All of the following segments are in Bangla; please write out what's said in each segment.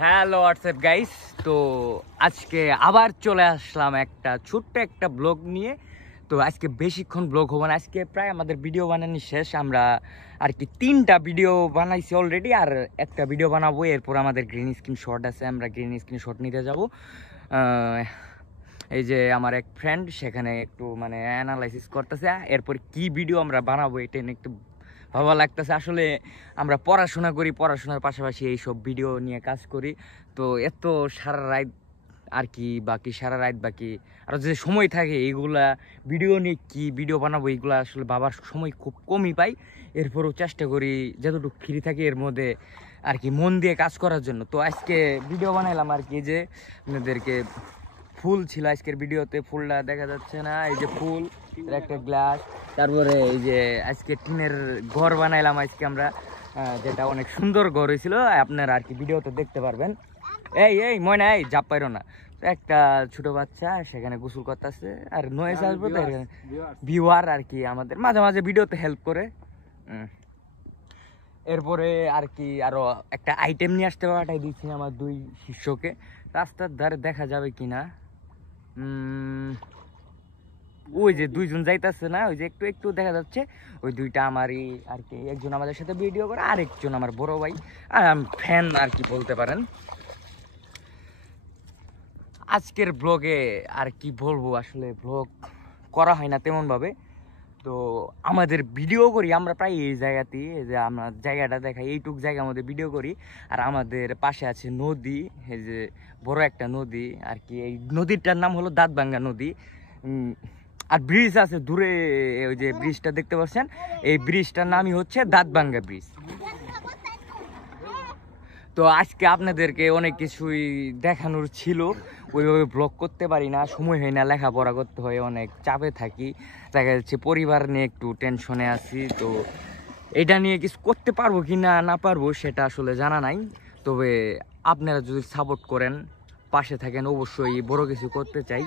Hello WhatsApp guys. তো আজকে আবার চলে আসলাম একটা ছোট্ট একটা ব্লগ নিয়ে। তো আজকে বেশিক্ষণ ব্লগ হবো না, আজকে প্রায় আমাদের ভিডিও বানানো শেষ। আমরা আর কি 3টা ভিডিও বানাইছি অলরেডি, আর একটা ভিডিও বানাবো। এরপর আমাদের গ্রিন স্ক্রিন শট আছে, আমরা গ্রিন স্ক্রিন শট নিতে যাব। এই যে আমার এক ফ্রেন্ড সেখানে একটু মানে অ্যানালাইসিস করতেছে, এরপর কি ভিডিও আমরা বানাবো এটা নিয়ে একটু ভালো লাগতেছে। আসলে আমরা পড়াশোনা করি, পড়াশোনার পাশাপাশি এইসব ভিডিও নিয়ে কাজ করি। তো এত সারা রাত আর কি বাকি, সারা রাত বাকি আর যে সময় থাকে এইগুলা ভিডিও নিয়ে কি ভিডিও বানাবো এইগুলা আসলে বাবার সময় খুব কমই পাই। এরপরও চেষ্টা করি যতটুকু ফ্রি থাকি এর মধ্যে আর কি মন দিয়ে কাজ করার জন্য। তো আজকে ভিডিও বানাইলাম আর কি, যে আপনাদেরকে ফুল ছিল আজকের ভিডিওতে, ফুলটা দেখা যাচ্ছে না, এই যে ফুল, একটা গ্লাস, তারপরে এই যে আজকে টিনের ঘর বানাইলাম আজকে আমরা, যেটা অনেক সুন্দর ঘর হয়েছিল, আপনারা আর কি ভিডিওতে দেখতে পারবেন। এই এই ময়না, এই জাপ পাইরো না। একটা ছোট বাচ্চা সেখানে গোসল করতেছে, আর নয়েজ আসবে তো ভিউয়ার আর কি আমাদের মাঝে মাঝে ভিডিওতে হেল্প করে। এরপরে আর কি আরো একটা আইটেম নিয়ে আসতে পাঠাই দিচ্ছি আমার 2 শিষ্যকে, রাস্তার ধারে দেখা যাবে কিনা। ওই যে 2জন যাইতেছে না, ওই যে একটু একটু দেখা যাচ্ছে, ওই 2টা আমারই আর কি। একজন আমাদের সাথে ভিডিও করে, আরেকজন আমার বড় ভাই আর ফ্যান আর কি বলতে পারেন। আজকের ব্লগে আর কি বলবো, আসলে ব্লগ করা হয় না তেমন ভাবে। তো আমাদের ভিডিও করি আমরা প্রায় এই জায়গাতেই, এই যে আমরা জায়গাটা দেখাই, এইটুক জায়গার মধ্যে ভিডিও করি। আর আমাদের পাশে আছে নদী, এই যে বড় একটা নদী আর কি। এই নদীটার নাম হলো দাঁতভাঙ্গা নদী। আর ব্রিজ আছে দূরে, ওই যে ব্রিজটা দেখতে পাচ্ছেন, এই ব্রিজটার নামই হচ্ছে দাঁতভাঙ্গা ব্রিজ। তো আজকে আপনাদেরকে অনেক কিছুই দেখানোর ছিল, ওইভাবে ব্লগ করতে পারি না, সময় হয় না, লেখাপড়া করতে হয়, অনেক চাপে থাকি, দেখা যাচ্ছে পরিবার নিয়ে একটু টেনশনে আছি। তো এটা নিয়ে কিছু করতে পারবো কি না না পারবো সেটা আসলে জানা নাই। তবে আপনারা যদি সাপোর্ট করেন, পাশে থাকেন, অবশ্যই বড় কিছু করতে চাই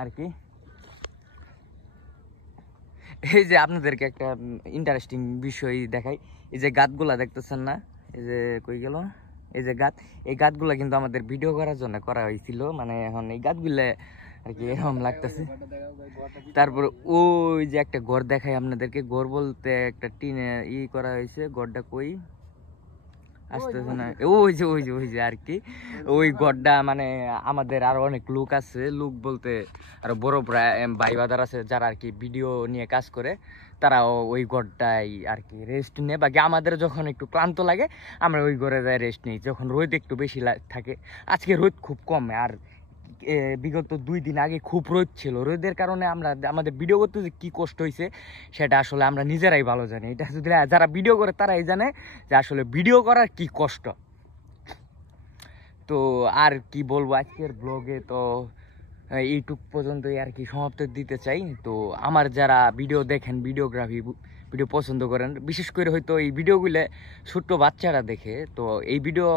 আর কি। এই যে আপনাদেরকে একটা ইন্টারেস্টিং বিষয় দেখাই, এই যে গাছগুলা দেখতেছেন না, এই যে কই গেল, এই যে গাছ, এই গাছগুলা কিন্তু আমাদের ভিডিও করার জন্য করা হয়েছিল। মানে এখন এই গাছগুলা আর কি এরকম লাগতেছে। তারপর ওই যে একটা ঘর দেখাই আপনাদেরকে, ঘর বলতে একটা টিনে করা হয়েছে, ঘরটা কই আসতেছে না, ওই যে আর কি ওই গড্ডা। মানে আমাদের আরো অনেক লোক আছে, লোক বলতে আরো বড় ভাই বাদার আছে যারা আর কি ভিডিও নিয়ে কাজ করে, তারা ওই গড্ডায় আর কি রেস্ট নেয়। বাকি আমাদের যখন একটু ক্লান্ত লাগে আমরা ওই ঘরে যাই রেস্ট নিই, যখন রোদ একটু বেশি থাকে। আজকে রোদ খুব কম, আর বিগত 2 দিন আগে খুব রোদ ছিল, রোদের কারণে আমরা আমাদের ভিডিও করতে যে কী কষ্ট হয়েছে সেটা আসলে আমরা নিজেরাই ভালো জানি। এটা যদি যারা ভিডিও করে তারাই জানে যে আসলে ভিডিও করার কি কষ্ট। তো আর কি বলবো, আজকের ব্লগে তো এইটুক পর্যন্তই আর কি সমাপ্ত দিতে চাই। তো আমার যারা ভিডিও দেখেন, ভিডিওগ্রাফি ভিডিও পছন্দ করেন, বিশেষ করে হয়তো এই ভিডিওগুলো ছোট্ট বাচ্চারা দেখে, তো এই ভিডিও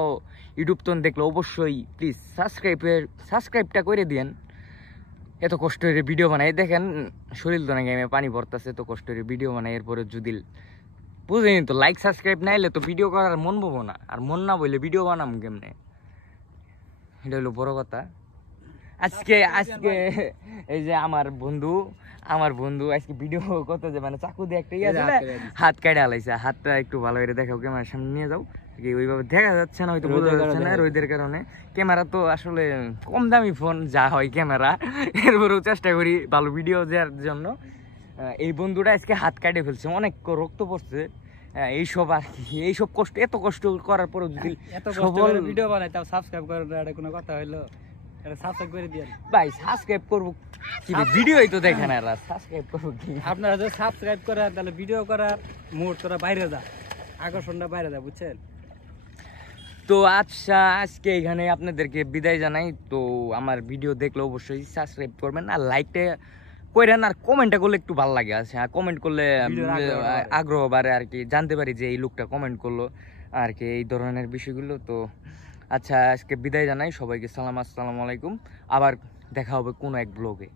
ইউটিউব তো দেখলে অবশ্যই প্লিজ সাবস্ক্রাইবটা করে দিয়েন। এত কষ্ট করে ভিডিও বানাই, দেখেন শরীর তো নাকি আমি পানি পড়তেছে, এত কষ্ট করে ভিডিও বানাই, এরপরে যদি বুঝিনি তো লাইক সাবস্ক্রাইব না এলে তো ভিডিও করার মন বলবো না, আর মন না বললে ভিডিও বানাম কেমনে, এটা হলো বড় কথা। আজকে এই যে আমার বন্ধু আজকে ভিডিও করতে যে মানে চাকু দিয়ে একটা হাত কাটে আলাইছে, হাতটা একটু ভালো করে দেখাও, ক্যামেরার সামনে নিয়ে যাও। ওইভাবে দেখা যাচ্ছে না, হয়তো বোঝা যাচ্ছে না রোদের কারণে। ক্যামেরা তো আসলে কম দামি ফোন, যা হয় ক্যামেরা, এরপরেও চেষ্টা করি ভালো ভিডিও দেওয়ার জন্য। এই বন্ধুটা আজকে হাত কাটে ফেলছে, অনেক রক্ত পড়ছে। এইসব আর কি, এইসব কষ্ট, এত কষ্ট করার পরেও যদি ভিডিও বানাই তাও সাবস্ক্রাইব করার কোনো কথা হইলো, সাবস্ক্রাইব করে দিন ভাই। সাবস্ক্রাইব করবো কি, ভিডিওই তো দেখেন, আর সাবস্ক্রাইব করবো কি? আপনারা যদি সাবস্ক্রাইব করেন তাহলে ভিডিও করার মুড তোরা বাইরে যা, আকর্ষণটা বাইরে যা, বুঝছেন? তো আচ্ছা, আজকে এখানে আপনাদেরকে বিদায় জানাই। তো আমার ভিডিও দেখলে অবশ্যই সাবস্ক্রাইব করবেন, আর লাইকটা করেন, আর কমেন্টটা করলে একটু ভালো লাগে। আচ্ছা, কমেন্ট করলে আগ্রহ বাড়ে আর কি, জানতে পারি যে এই লোকটা কমেন্ট করলো আর কি, এই ধরনের বিষয়গুলো। তো আচ্ছা, আজকে বিদায় জানাই সবাইকে, আসসালামু আলাইকুম। আবার দেখা হবে কোনো এক ব্লগে।